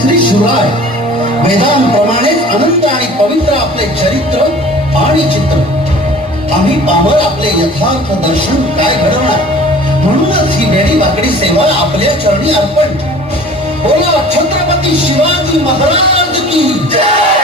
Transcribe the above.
श्री शिवराय वेदांप्रमाणेच अनंत आणि पवित्र आपले चरित्र आणि चित्र. आम्ही पामर आपले यथार्थ दर्शन काय घडवणार, म्हणूनच ही वेडी वाकडी सेवा आपल्या चरणी अर्पण. बोला छत्रपती शिवाजी महाराज की जय.